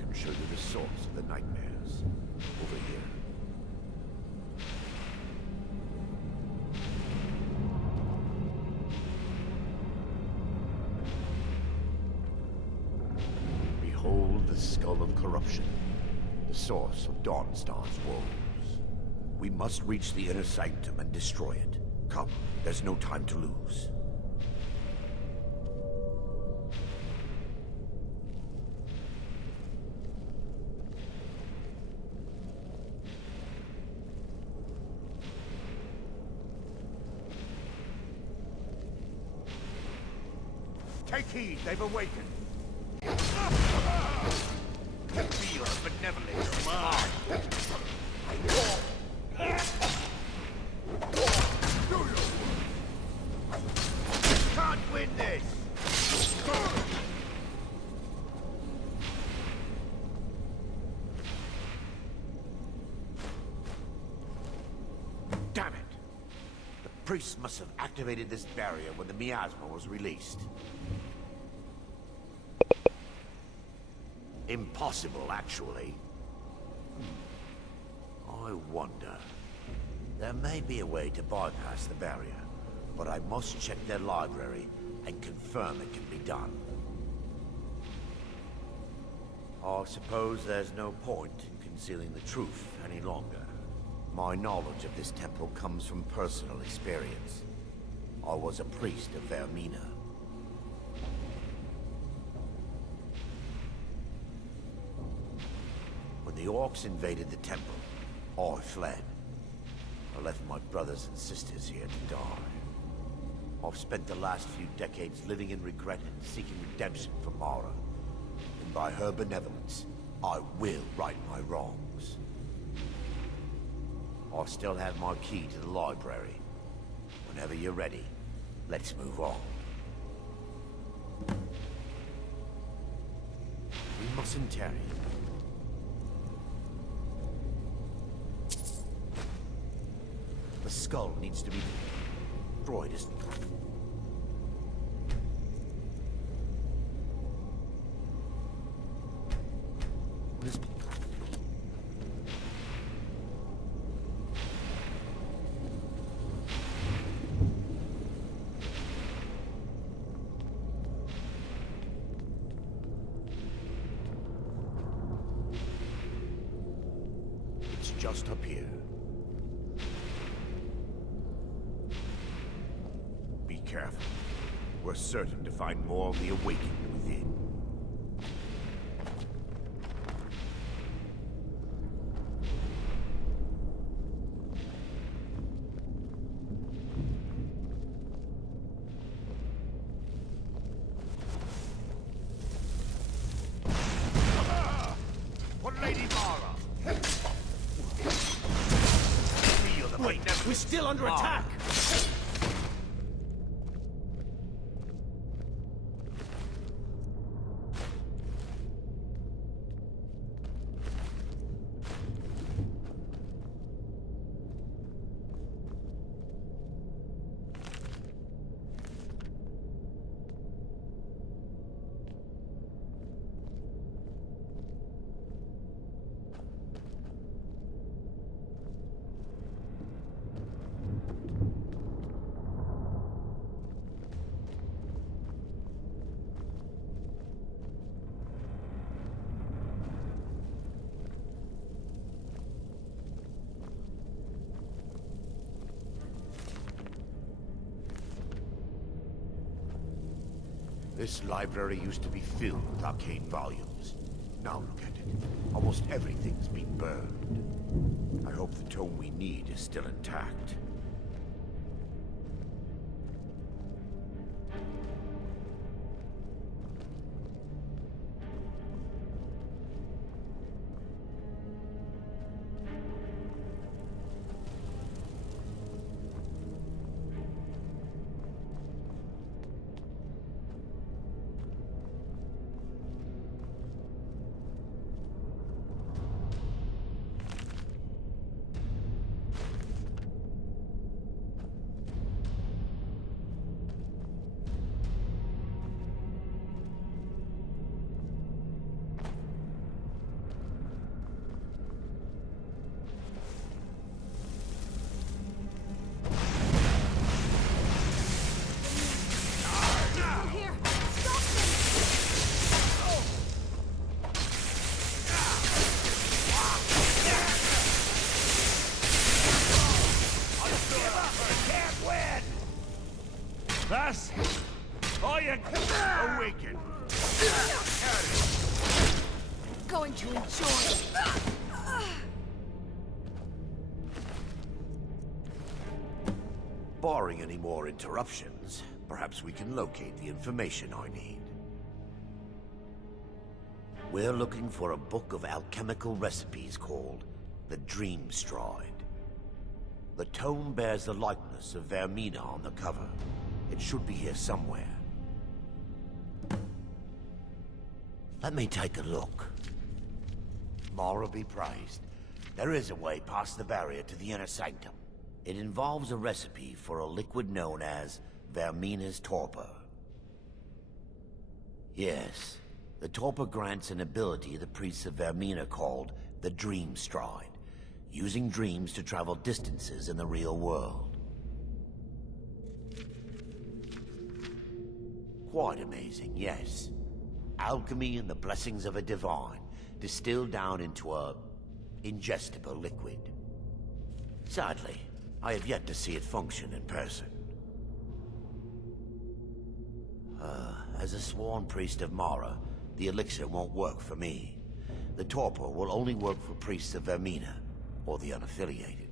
can show you the source of the nightmares. Over here. Behold the skull of corruption, the source of Dawnstar's woes. We must reach the inner sanctum and destroy it. Come, there's no time to lose. Take heed, they've awakened. Feel the benevolence mine. Can't win this. Damn it! The priest must have activated this barrier when the miasma was released. Impossible, actually. I wonder. There may be a way to bypass the barrier, but I must check their library and confirm it can be done. I suppose there's no point in concealing the truth any longer. My knowledge of this temple comes from personal experience. I was a priest of Vermina. When the orcs invaded the temple, I fled. I left my brothers and sisters here to die. I've spent the last few decades living in regret and seeking redemption from Mara. And by her benevolence, I will right my wrongs. I still have my key to the library. Whenever you're ready, let's move on. We mustn't tarry. The skull needs to be destroyed. It's just up here. Be careful. We're certain to find more of the awakening within. Lady Mara! Feel the Wait, we're still under attack! This library used to be filled with arcane volumes. Now look at it. Almost everything's been burned. I hope the tome we need is still intact. Awaken! Going to enjoy. Barring any more interruptions, perhaps we can locate the information I need. We're looking for a book of alchemical recipes called the Dream Stride. The tome bears the likeness of Vermina on the cover. It should be here somewhere. Let me take a look. Mara be praised. There is a way past the barrier to the inner sanctum. It involves a recipe for a liquid known as Vermina's torpor. Yes, the torpor grants an ability the priests of Vermina called the Dream Stride, using dreams to travel distances in the real world. Quite amazing, yes. Alchemy and the blessings of a divine, distilled down into a ingestible liquid. Sadly, I have yet to see it function in person. As a sworn priest of Mara, the elixir won't work for me. The torpor will only work for priests of Vermina, or the unaffiliated.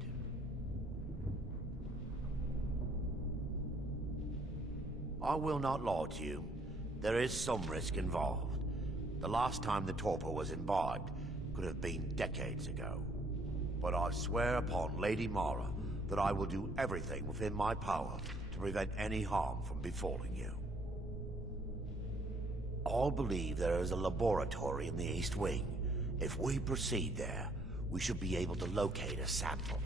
I will not lie to you. There is some risk involved. The last time the torpor was imbibed could have been decades ago. But I swear upon Lady Mara that I will do everything within my power to prevent any harm from befalling you. I believe there is a laboratory in the East Wing. If we proceed there, we should be able to locate a sample.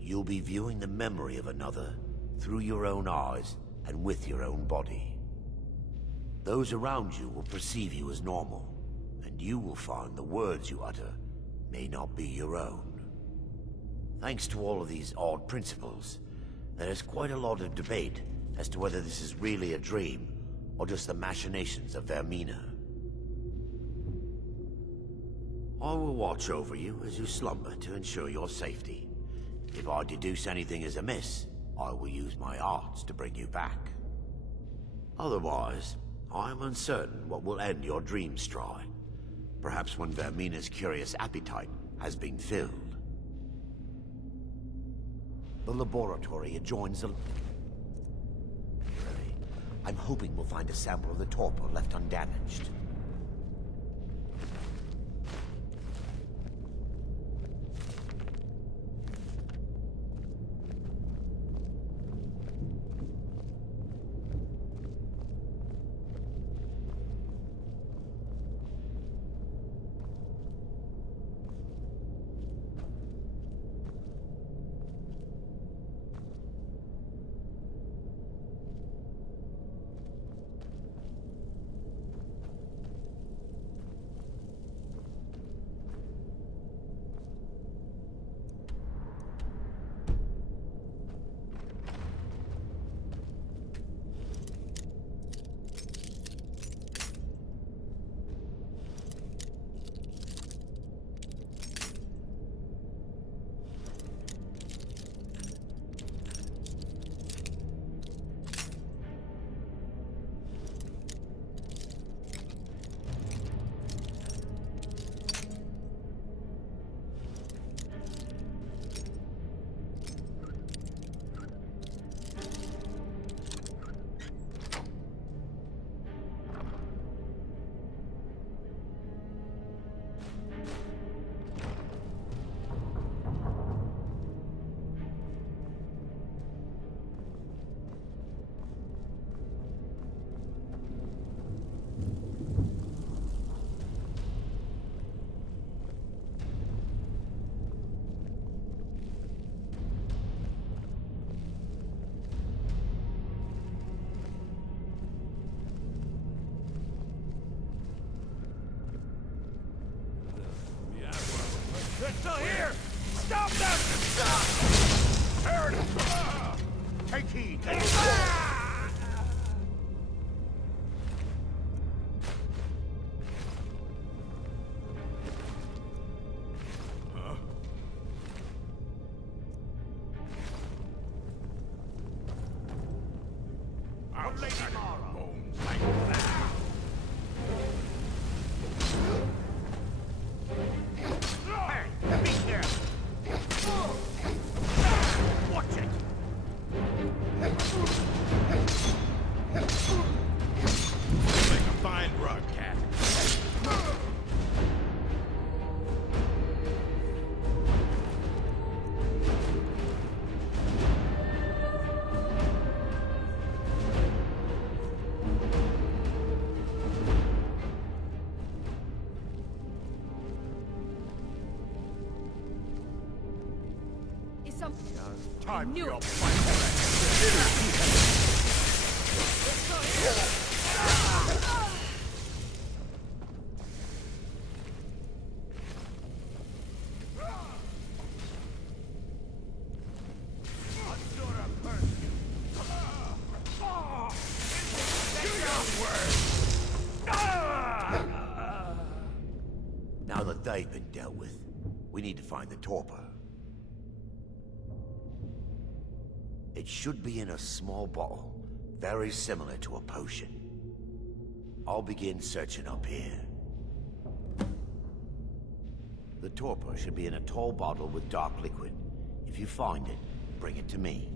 You'll be viewing the memory of another through your own eyes and with your own body. Those around you will perceive you as normal, and you will find the words you utter may not be your own. Thanks to all of these odd principles, there is quite a lot of debate as to whether this is really a dream or just the machinations of Vermina. I will watch over you as you slumber to ensure your safety. If I deduce anything is amiss, I will use my arts to bring you back. Otherwise, I am uncertain what will end your dream stride. Perhaps when Vermina's curious appetite has been filled. The laboratory adjoins the... I'm hoping we'll find a sample of the torpor left undamaged. They're still here! Stop them! Stop! Take heed! of Lady Mara. Bones like that. Hey, be there. Watch it. Make a fine rug, cat. Is some Time for knew your it. Now that they've been dealt with, we need to find the torpor. It should be in a small bottle, very similar to a potion. I'll begin searching up here. The torpor should be in a tall bottle with dark liquid. If you find it, bring it to me.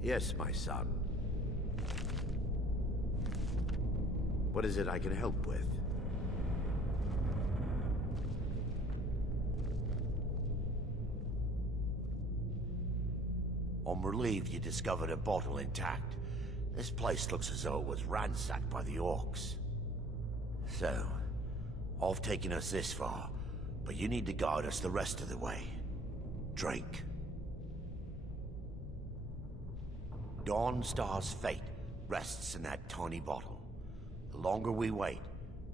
Yes, my son. What is it I can help with? I'm relieved you discovered a bottle intact. This place looks as though it was ransacked by the orcs. So, I've taken us this far, but you need to guide us the rest of the way. Drink. Dawnstar's fate rests in that tiny bottle. The longer we wait,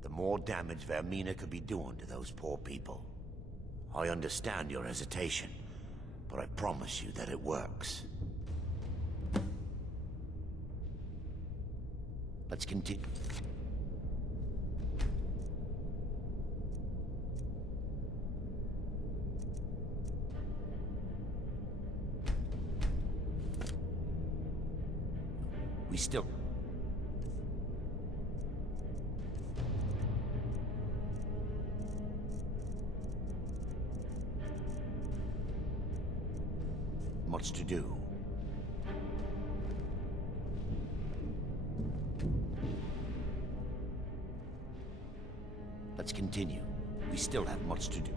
the more damage Vermina could be doing to those poor people. I understand your hesitation, but I promise you that it works. Let's continue. We still... much to do. Let's continue. We still have much to do.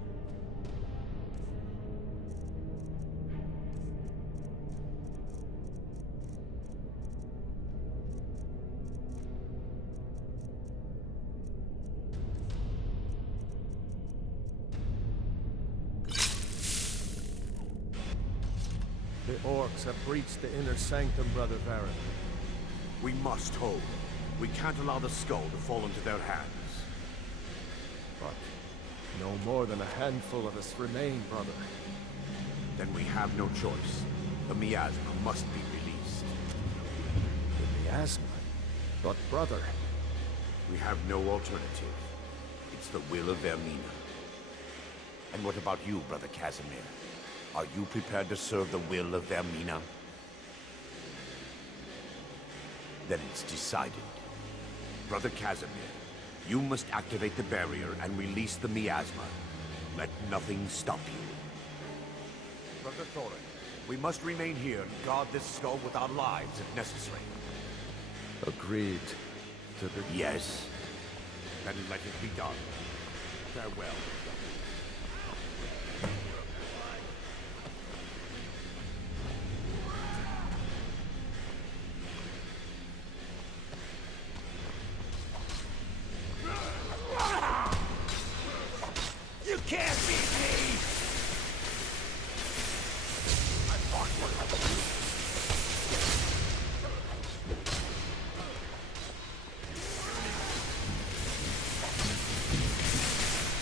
The orcs have breached the inner sanctum, Brother Baron. We must hold. We can't allow the skull to fall into their hands. But no more than a handful of us remain, brother. Then we have no choice. The miasma must be released. The miasma? But brother... We have no alternative. It's the will of Vermina. And what about you, Brother Casimir? Are you prepared to serve the will of Vermina? Then it's decided. Brother Casimir, you must activate the barrier and release the miasma. Let nothing stop you. Brother Thorin, we must remain here and guard this skull with our lives if necessary. Agreed to the... Yes. Then let it be done. Farewell. You can't beat me! I fought for you.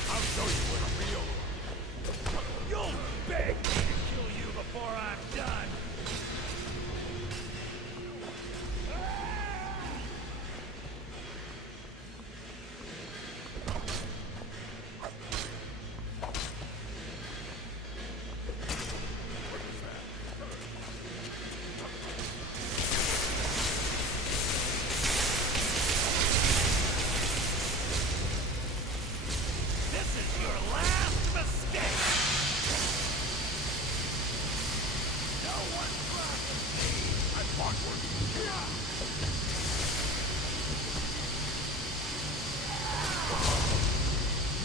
I'll show you what I'm real. You'll beg me to kill you before I'm done. This is your last mistake! No one crosses me! I fought for you!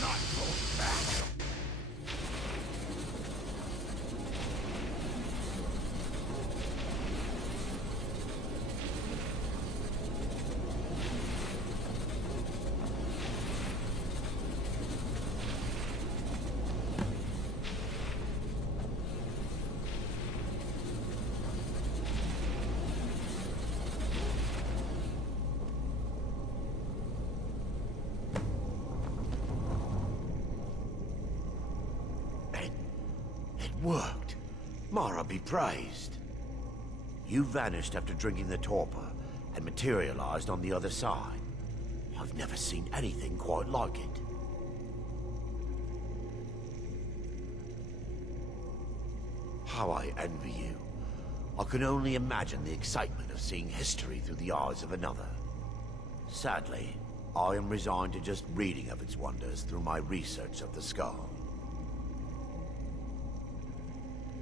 Not so fast! It worked. Mara be praised. You vanished after drinking the torpor and materialized on the other side. I've never seen anything quite like it. How I envy you. I can only imagine the excitement of seeing history through the eyes of another. Sadly, I am resigned to just reading of its wonders through my research of the skull.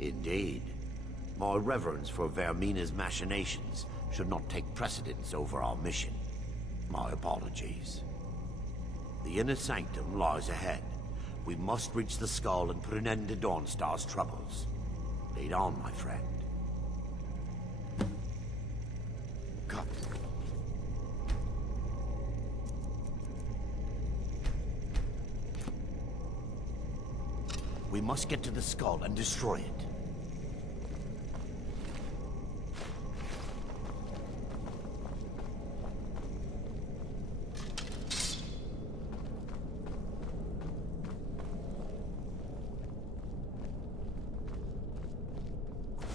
Indeed. My reverence for Vermina's machinations should not take precedence over our mission. My apologies. The inner sanctum lies ahead. We must reach the skull and put an end to Dawnstar's troubles. Lead on, my friend. Come. We must get to the skull and destroy it.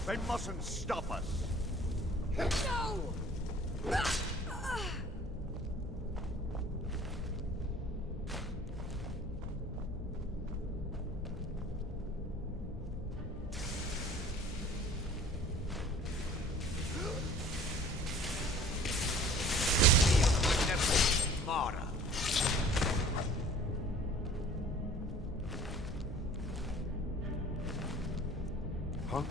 They mustn't stop us! No! Mara. Huh?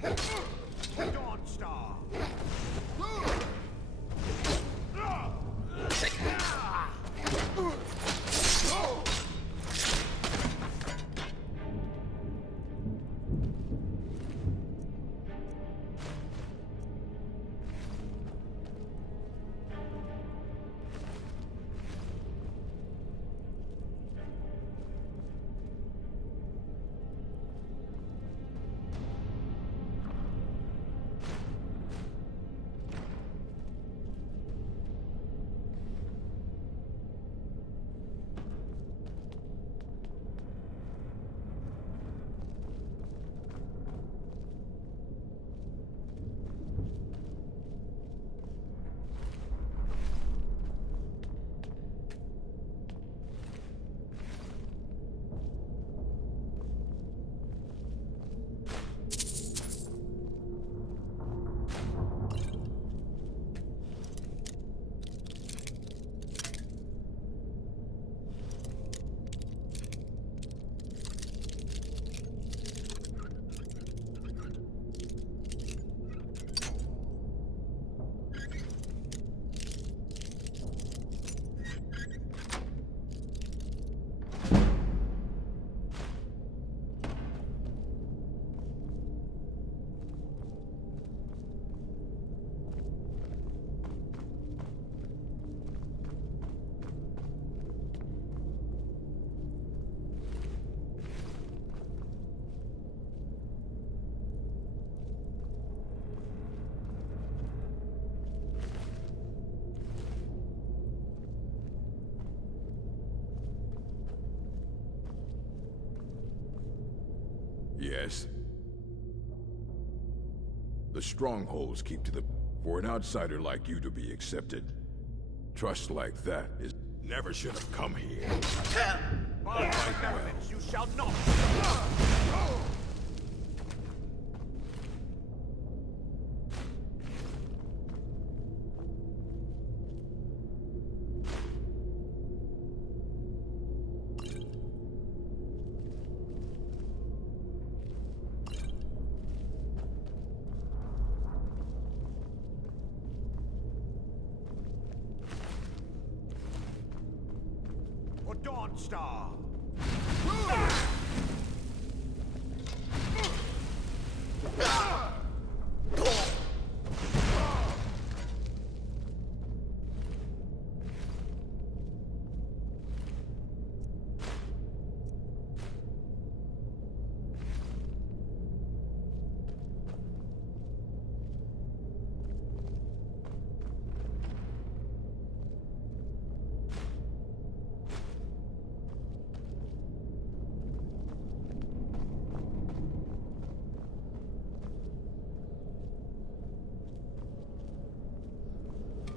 Dawnstar! Yes. The strongholds keep to the... For an outsider like you to be accepted, trust like that is... Never should have come here. By my elements, you shall not! For Dawnstar!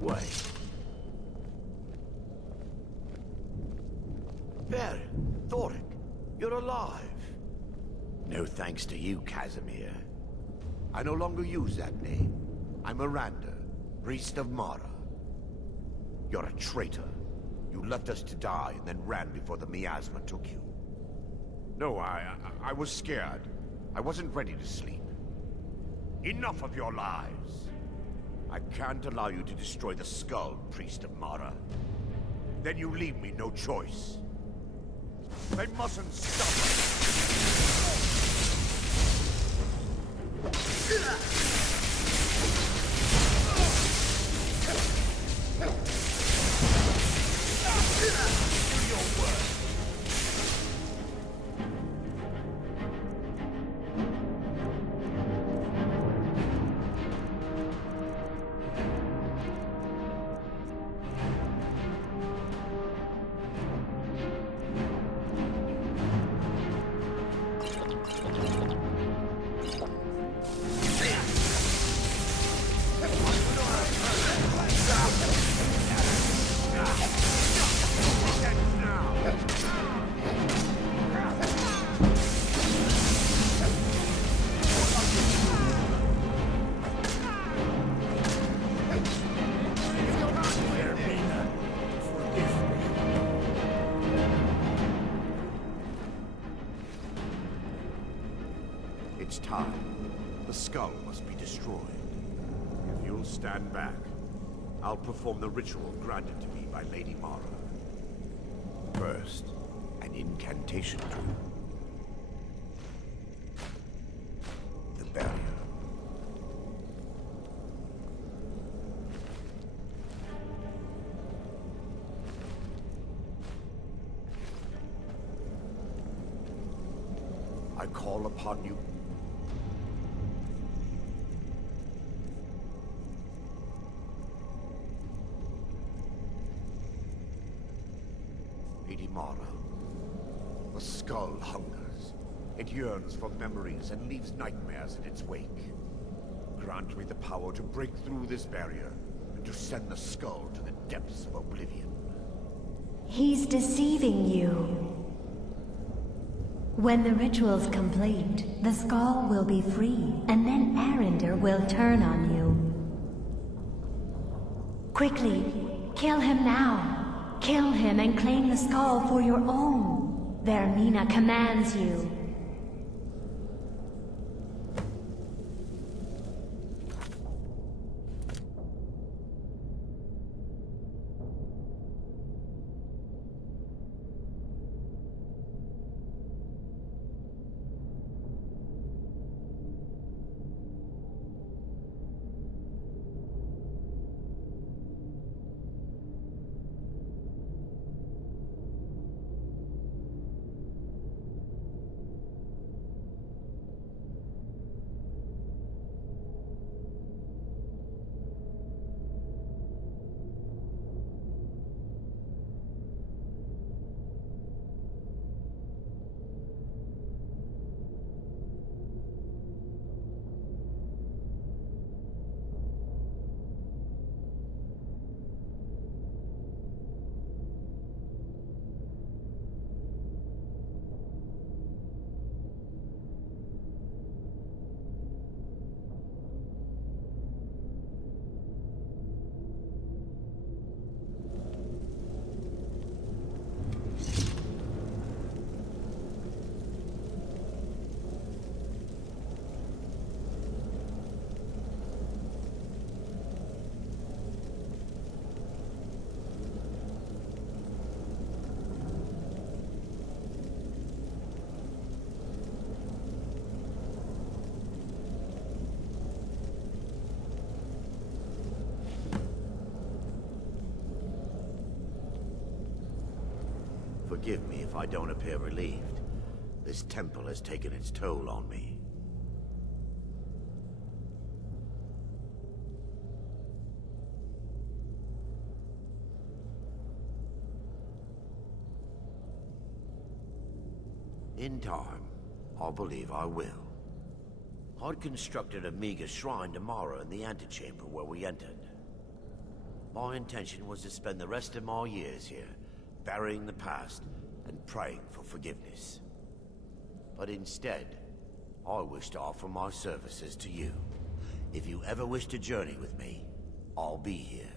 Wait. Baron, Thoric, you're alive. No thanks to you, Casimir. I no longer use that name. I'm Miranda, priest of Mara. You're a traitor. You left us to die and then ran before the miasma took you. No, I was scared. I wasn't ready to sleep. Enough of your lies. I can't allow you to destroy the skull, priest of Mara. Then you leave me no choice. They mustn't stop Do your work. It's time. The skull must be destroyed. If you'll stand back, I'll perform the ritual granted to me by Lady Mara. First, an incantation tool. The barrier. I call upon you. Lady Mara, the skull hungers. It yearns for memories and leaves nightmares in its wake. Grant me the power to break through this barrier and to send the skull to the depths of oblivion. He's deceiving you. When the ritual's complete, the skull will be free, and then Arender will turn on you. Quickly, kill him now. Kill him and claim the skull for your own. Vermina commands you. Forgive me if I don't appear relieved. This temple has taken its toll on me. In time, I believe I will. I'd constructed a meager shrine to Mara in the antechamber where we entered. My intention was to spend the rest of my years here, burying the past and praying for forgiveness. But instead, I wish to offer my services to you. If you ever wish to journey with me, I'll be here.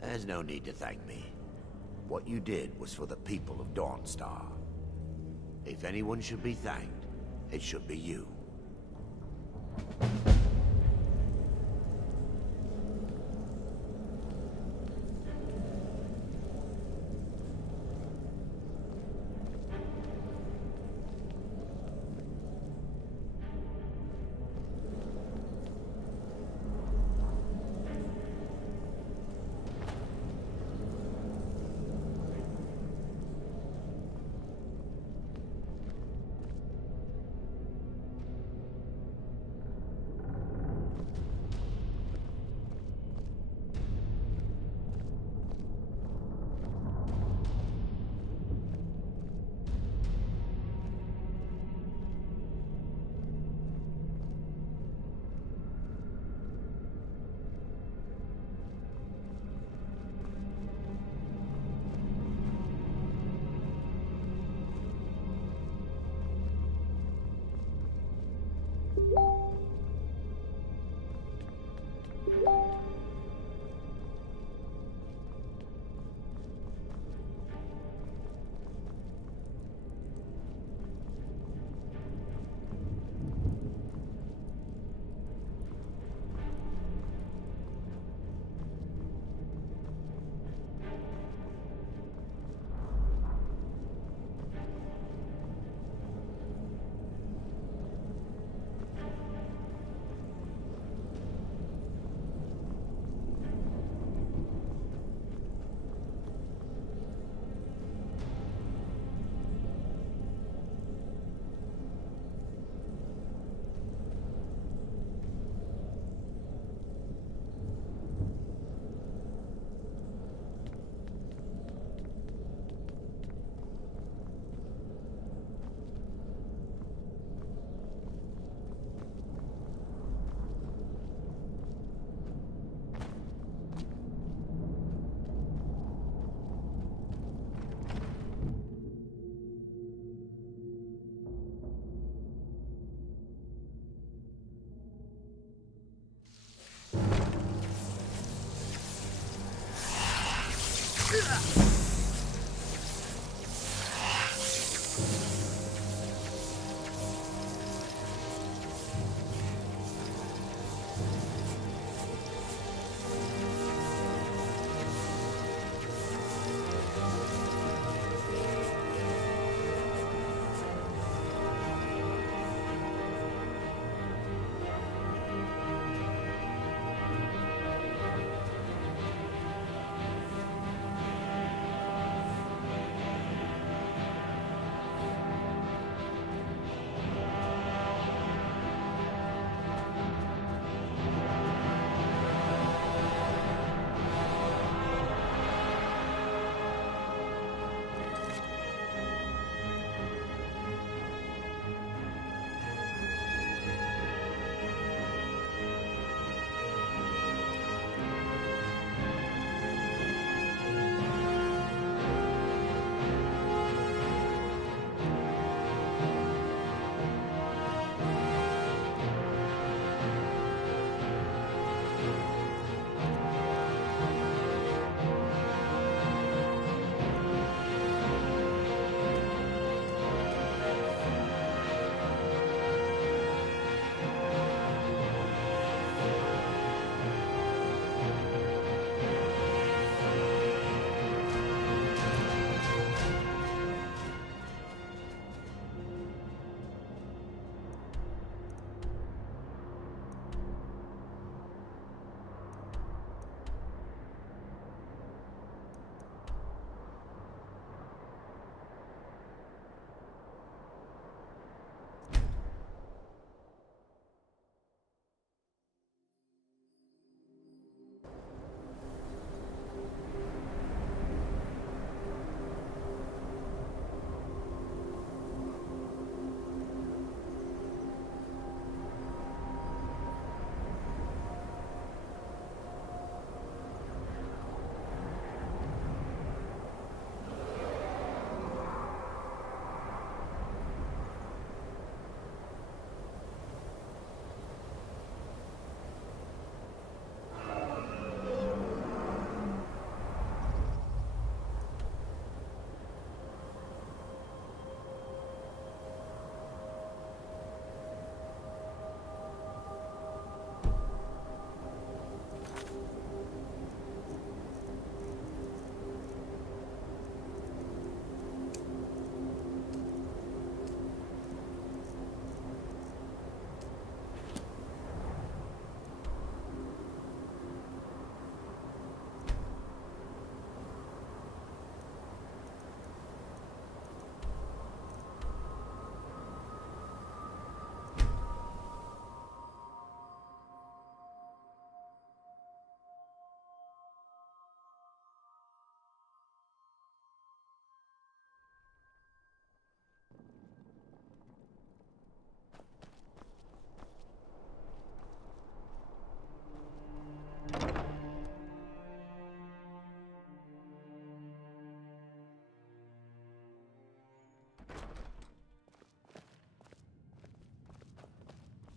There's no need to thank me. What you did was for the people of Dawnstar. If anyone should be thanked, it should be you.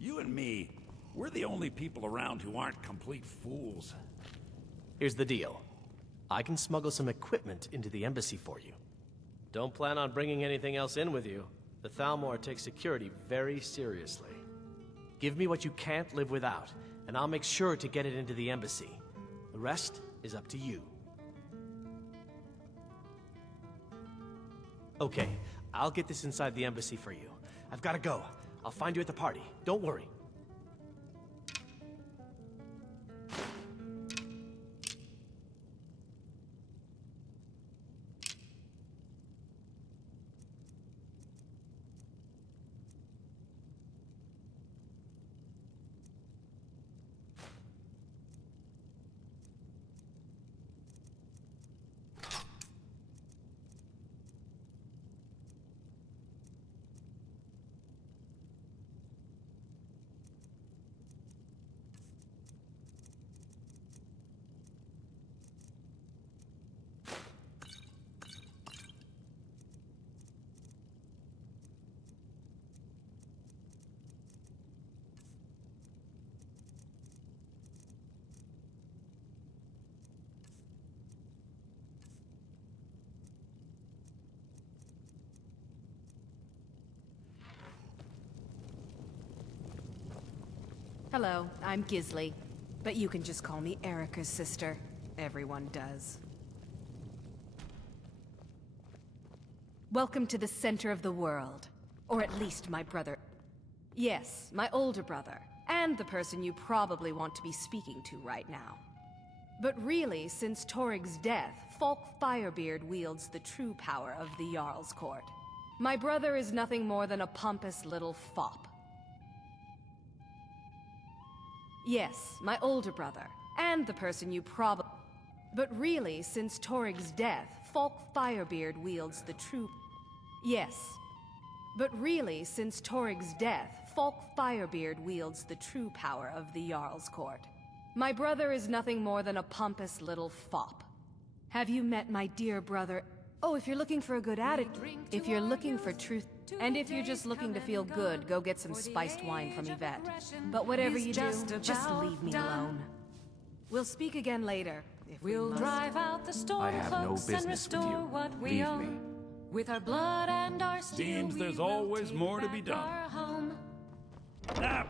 You and me, we're the only people around who aren't complete fools. Here's the deal. I can smuggle some equipment into the embassy for you. Don't plan on bringing anything else in with you. The Thalmor takes security very seriously. Give me what you can't live without, and I'll make sure to get it into the embassy. The rest is up to you. Okay, I'll get this inside the embassy for you. I've gotta go. I'll find you at the party. Don't worry. Hello, I'm Gisli, but you can just call me Erica's sister. Everyone does. Welcome to the center of the world. Or at least my brother. Yes, my older brother. And the person you probably want to be speaking to right now. But really, since Torig's death, Falk Firebeard wields the true power of the Jarl's Court. My brother is nothing more than a pompous little fop. Yes, my older brother. And the person you probably... But really, since Torig's death, Falk Firebeard wields the true... Yes. But really, since Torig's death, Falk Firebeard wields the true power of the Jarl's Court. My brother is nothing more than a pompous little fop. Have you met my dear brother? Oh, if you're looking for a good attitude, if you're looking for truth, and if you're just looking to feel good, go get some spiced wine from Yvette. But whatever you do, just leave me alone. We'll speak again later, if we must. Drive out the storm I have no cloaks and business with restore you. what we Leave own. me. With our blood and our steel, Seems there's we will always take more to be back done. our home. Ah!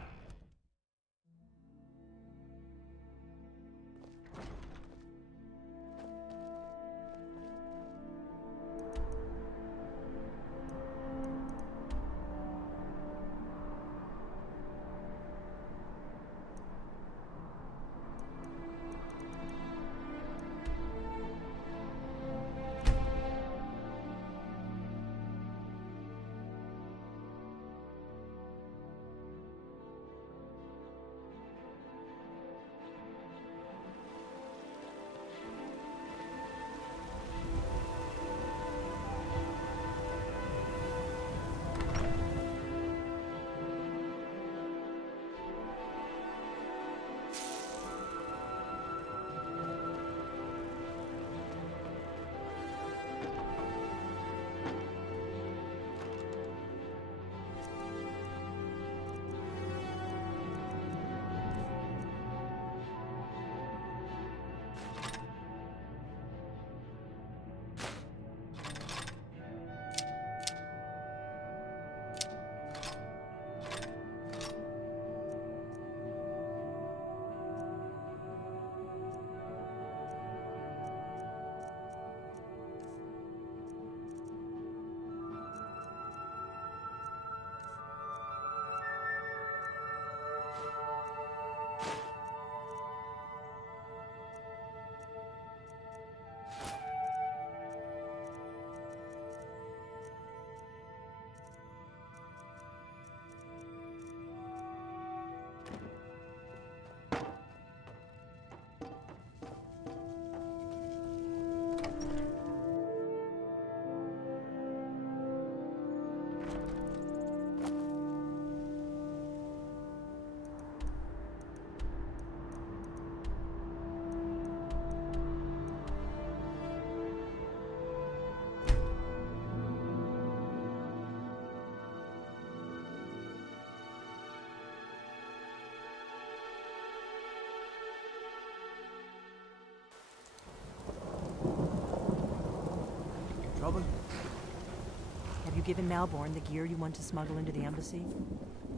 Have you given Malborn the gear you want to smuggle into the embassy?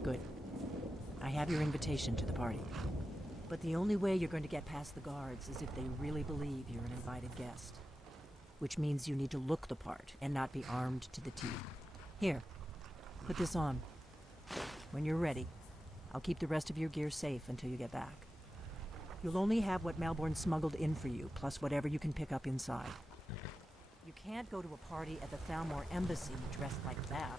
Good. I have your invitation to the party. But the only way you're going to get past the guards is if they really believe you're an invited guest. Which means you need to look the part and not be armed to the teeth. Here, put this on. When you're ready, I'll keep the rest of your gear safe until you get back. You'll only have what Malborn smuggled in for you, plus whatever you can pick up inside. You can't go to a party at the Thalmor Embassy dressed like that.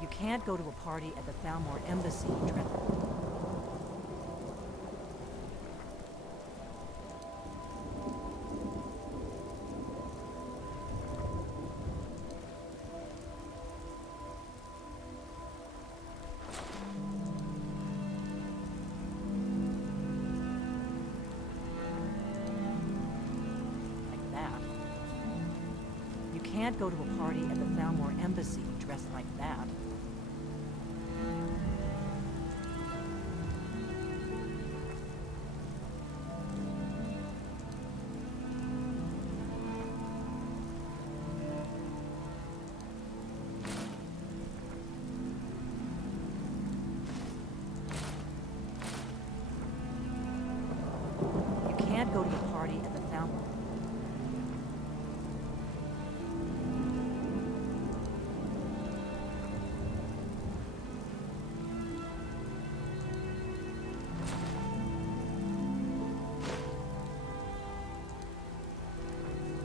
You can't go to a party at the Thalmor Embassy dressed like that. You can't go to a party at the Thalmor Embassy dressed like that. You can't go to a party at the Thalmor.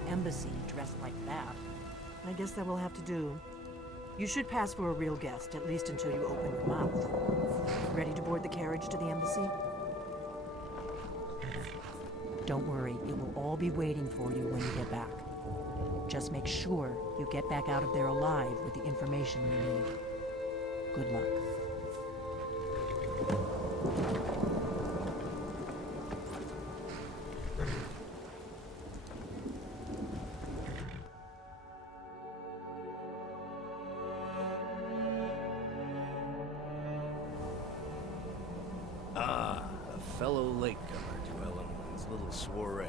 Embassy dressed like that. I guess that will have to do. You should pass for a real guest, at least until you open your mouth. Ready to board the carriage to the embassy? Don't worry, it will all be waiting for you when you get back. Just make sure you get back out of there alive with the information you need. Good luck. A fellow latecomer to Ellenwood's little soiree.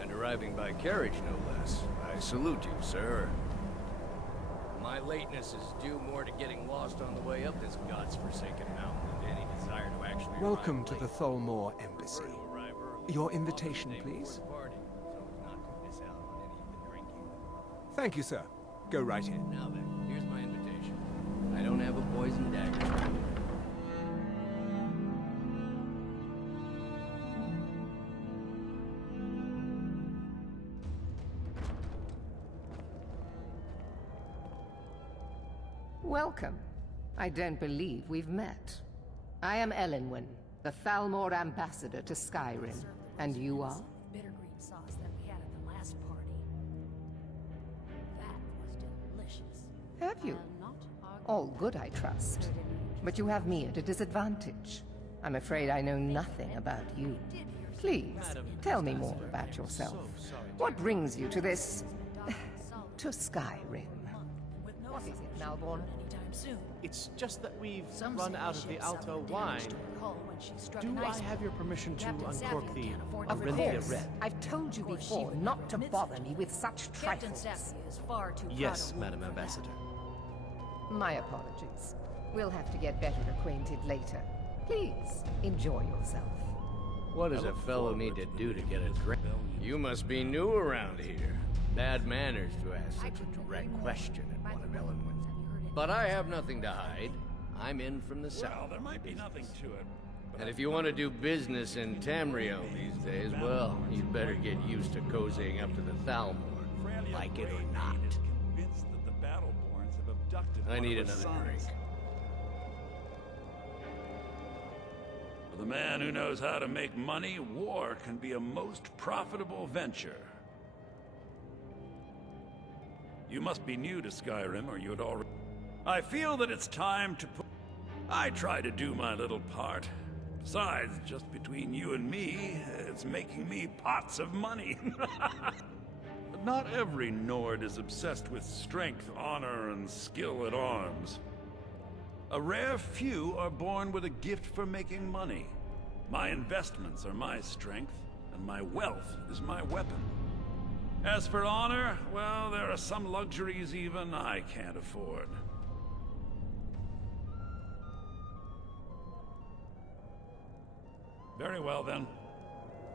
And arriving by carriage, no less. I salute you, sir. My lateness is due more to getting lost on the way up this god's-forsaken mountain than to any desire to actually Welcome to arrive the late. Thalmor Embassy. Prefer to arrive early. Your invitation, All the same please. for the party, so as not to miss out on any of the drinking. Thank you, sir. Go right in. Now then, here's my invitation. I don't have a poison dagger. Welcome. I don't believe we've met. I am Elenwen, the Thalmor ambassador to Skyrim. And you are? Bittergreen sauce that we had at the last party. That was delicious. Have you? Not All good, I trust. But you have me at a disadvantage. I'm afraid I know nothing about you. Please, tell me more about yourself. What brings you to this... to Skyrim? What is it, Malborn? anytime soon. It's just that we've Some run say out the of the ship Alto suffered wine. damage to her hull when she struck Do an I iceberg. have your permission to Captain uncork Safian the can't afford Of to Orinthia repair course. Red? I've told you Of course, she before would not never to admit bother such me with such Captain trifles. Safian is far too Yes, proud a Madam woman for that. Ambassador. My apologies. We'll have to get better acquainted later. Please, enjoy yourself. What does a fellow need to do to get a drink? You must be new around here. Bad manners to ask such a direct question at one of Ellenwood's. But I have nothing to hide. I'm in from the south. Well, there might be nothing to it. And if you want to do business in Tamriel these days, well, you'd better get used to cozying up to the Thalmor, like it or not. Is convinced that the Battleborns have abducted I one need of her another sons. drink. For the man who knows how to make money, war can be a most profitable venture. You must be new to Skyrim, or you'd already... I feel that it's time to put... I try to do my little part. Besides, just between you and me, it's making me pots of money. But not every Nord is obsessed with strength, honor, and skill at arms. A rare few are born with a gift for making money. My investments are my strength, and my wealth is my weapon. As for honor, well, there are some luxuries even I can't afford. Very well, then.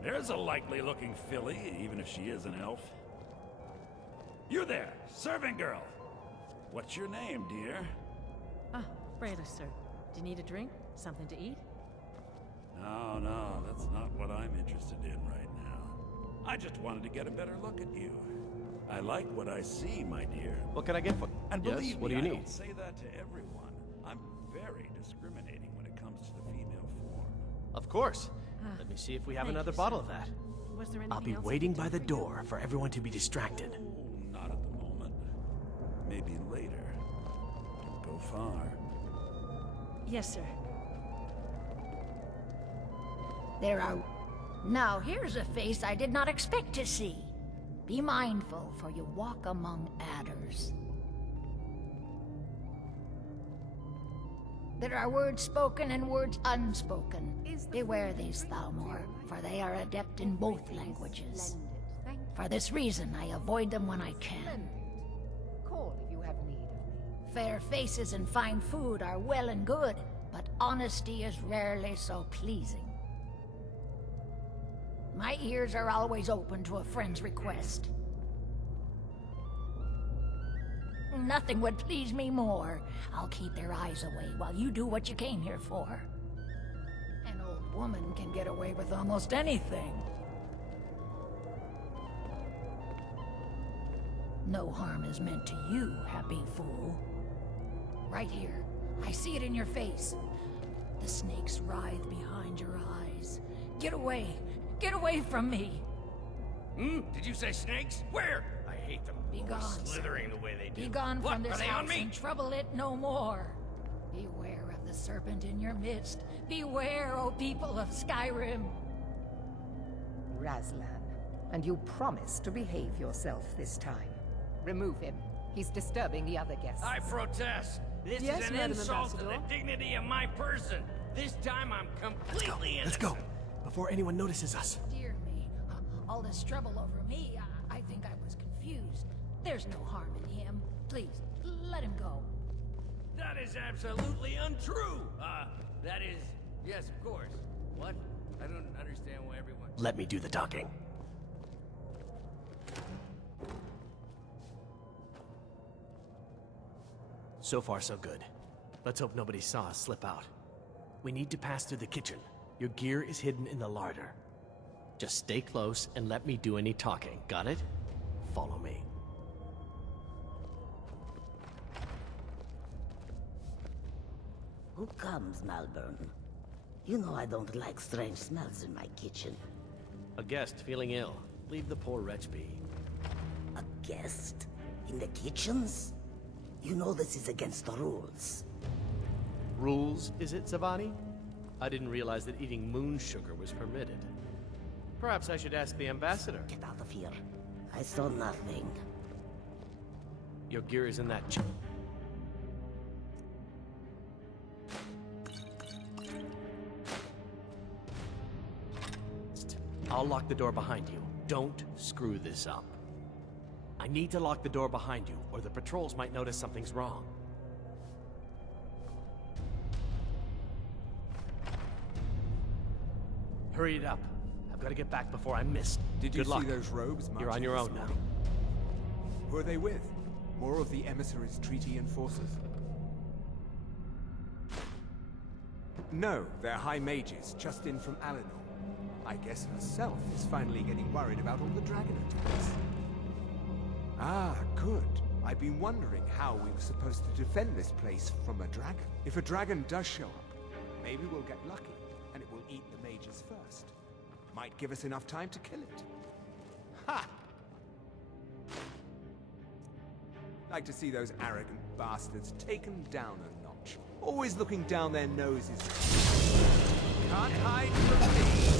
There's a likely-looking filly, even if she is an elf. You there, servant girl! What's your name, dear? Ah, Brayler, sir. Do you need a drink? Something to eat? No, that's not what I'm interested in right now. I just wanted to get a better look at you. I like what I see, my dear. What can I get for? And Yes, believe what me, do you I need? don't say that to everyone. I'm very discriminating when it comes to the female form. Of course. Let me see if we have Thank another you, ball sir. of that. Was there anything I'll be else I waiting could by do the for you? door for everyone to be distracted. Oh, not at the moment. Maybe later. Don't go far. Yes, sir. There are... Now, here's a face I did not expect to see. Be mindful, for you walk among adders. There are words spoken and words unspoken. Beware these, Thalmor, for they are adept in both languages. For this reason, I avoid them when I can. Call if you have need of me. Fair faces and fine food are well and good, but honesty is rarely so pleasing. My ears are always open to a friend's request. Nothing would please me more. I'll keep their eyes away while you do what you came here for. An old woman can get away with almost anything. No harm is meant to you, happy fool. Right here. I see it in your face. The snakes writhe behind your eyes. Get away! Get away from me! Did you say snakes? Where? I hate them. Be Always gone, slithering the way they do. Be gone What? from this Are they on house me? and trouble it no more. Beware of the serpent in your midst. Beware, O people of Skyrim. Razlan, and you promise to behave yourself this time. Remove him. He's disturbing the other guests. I protest. This Yes, is an Madam insult to Ambassador. the dignity of my person. This time I'm completely innocent. Let's go, before anyone notices us. Dear me, all this trouble over me, I think I was confused. There's no harm in him. Please, let him go. That is absolutely untrue. That is... Yes, of course. What? I don't understand why everyone... Let me do the talking. So far, so good. Let's hope nobody saw us slip out. We need to pass through the kitchen. Your gear is hidden in the larder. Just stay close and let me do any talking. Got it? Follow me. Who comes, Malburn? You know I don't like strange smells in my kitchen. A guest feeling ill. Leave the poor wretch be. A guest? In the kitchens? You know this is against the rules. Rules, is it, Zavani? I didn't realize that eating moon sugar was permitted. Perhaps I should ask the ambassador. Get out of here. I saw nothing. Your gear is in that I'll lock the door behind you. Don't screw this up. I need to lock the door behind you, or the patrols might notice something's wrong. Hurry it up. I've got to get back before I'm missed. Did you Good luck. see those robes? You're on marching your this own now. morning? Who are they with? More of the emissaries' treaty enforcers? No, they're high mages, just in from Alinor. I guess herself is finally getting worried about all the dragon attacks. Ah, good. I've been wondering how we were supposed to defend this place from a dragon. If a dragon does show up, maybe we'll get lucky, and it will eat the mages first. Might give us enough time to kill it. Ha! Like to see those arrogant bastards taken down a notch. Always looking down their noses. Can't hide from me.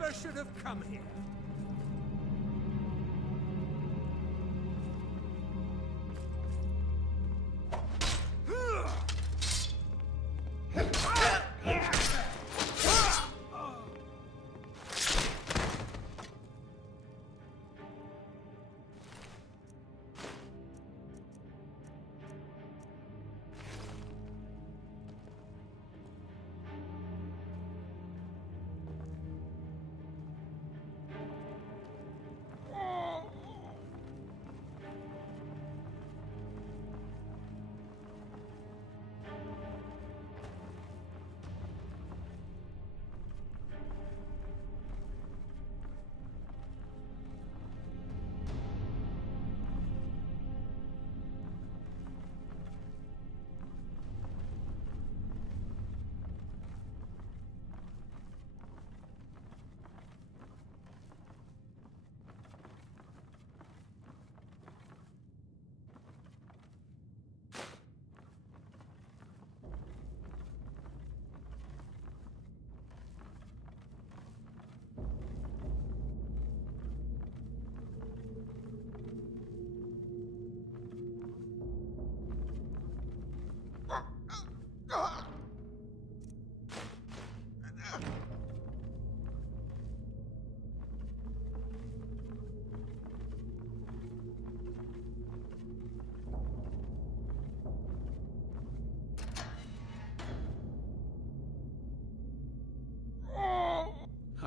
never should have come here.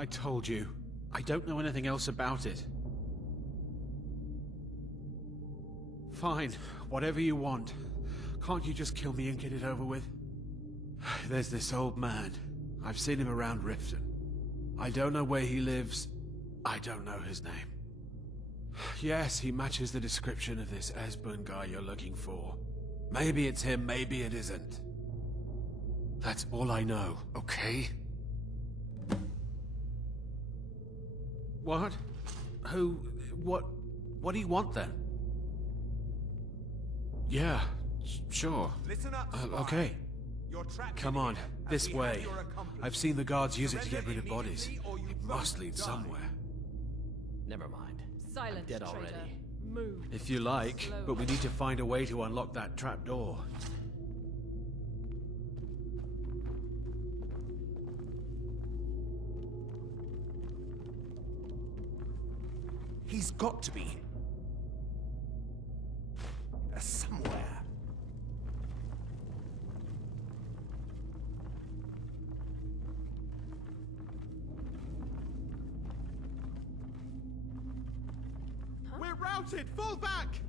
I told you. I don't know anything else about it. Fine, whatever you want. Can't you just kill me and get it over with? There's this old man. I've seen him around Riften. I don't know where he lives. I don't know his name. Yes, he matches the description of this Esbern guy you're looking for. Maybe it's him, maybe it isn't. That's all I know, okay? What? Who? What do you want then? Yeah, sure. Listen up, okay. You're trapped Come in on, here, and this we have way. your accomplice. I've seen the guards use it to get Surrender rid of bodies. immediately or you It both must lead die. somewhere. Never mind. Silence, I'm dead traitor. already. Move. If you like, but we need to find a way to unlock that trap door. He's got to be somewhere. We're routed! Fall back!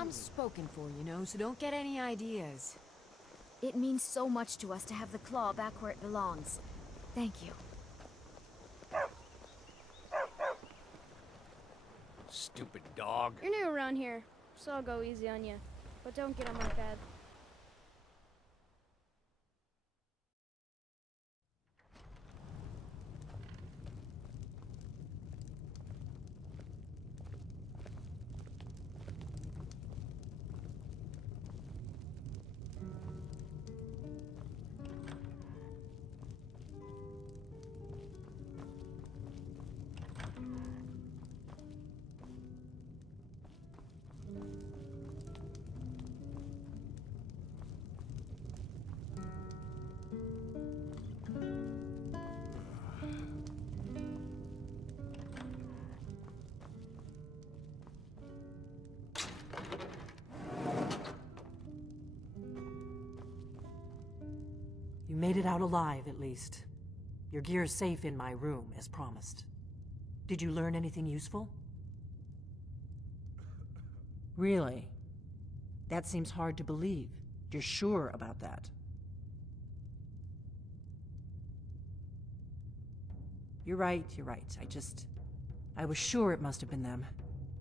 I'm spoken for, you know, so don't get any ideas. It means so much to us to have the claw back where it belongs. Thank you. Stupid dog. You're new around here, so I'll go easy on you. But don't get on my bed. You made it out alive, at least. Your gear's safe in my room, as promised. Did you learn anything useful? Really? That seems hard to believe. You're sure about that? You're right. I was sure it must have been them.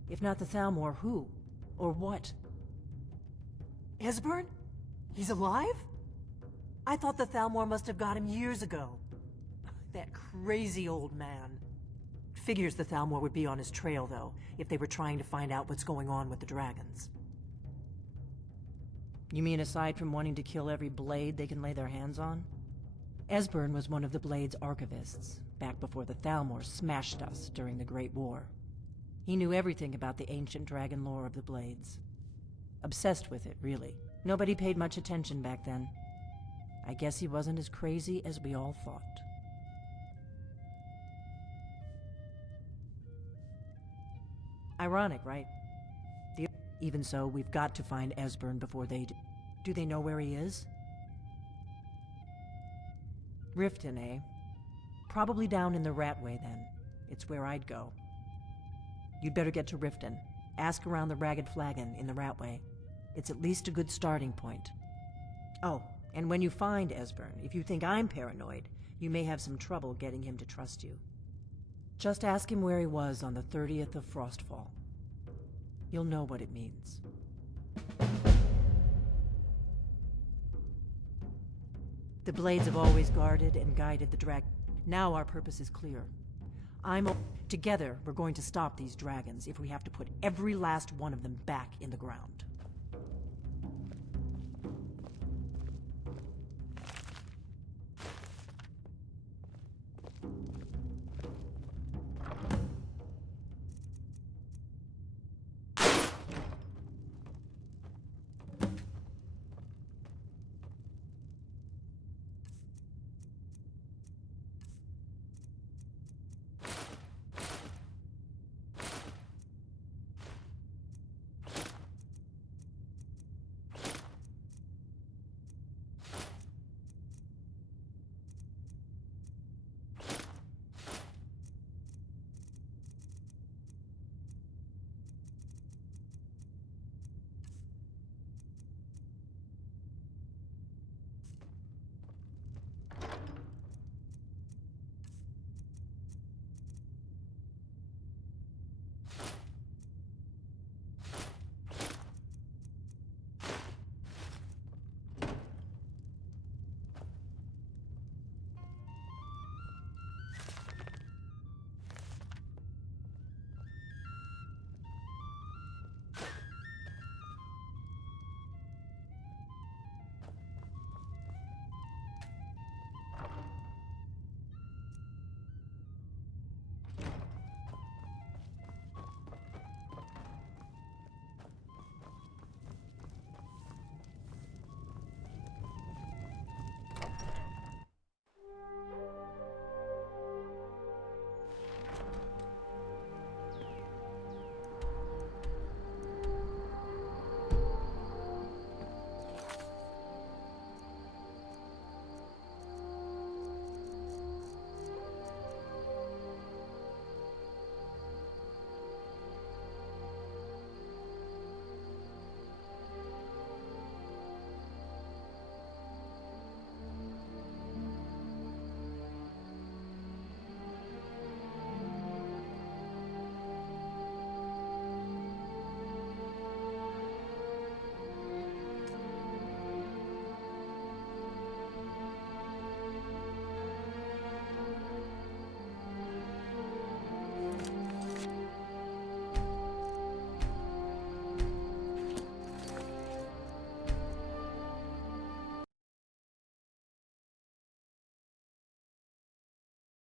If not the Thalmor, who? Or what? Esbern? He's alive? I thought the Thalmor must have got him years ago. That crazy old man. Figures the Thalmor would be on his trail, though, if they were trying to find out what's going on with the dragons. You mean aside from wanting to kill every blade they can lay their hands on? Esbern was one of the Blade's archivists, back before the Thalmor smashed us during the Great War. He knew everything about the ancient dragon lore of the Blades. Obsessed with it, really. Nobody paid much attention back then. I guess he wasn't as crazy as we all thought. Ironic, right? Even so, we've got to find Esbern before they do. Do they know where he is? Riften, eh? Probably down in the Ratway, then. It's where I'd go. You'd better get to Riften. Ask around the Ragged Flagon in the Ratway. It's at least a good starting point. Oh, and when you find Esbern, if you think I'm paranoid, you may have some trouble getting him to trust you. Just ask him where he was on the 30th of Frostfall. You'll know what it means. The Blades have always guarded and guided the dragon. Now our purpose is clear. Together, we're going to stop these dragons if we have to put every last one of them back in the ground.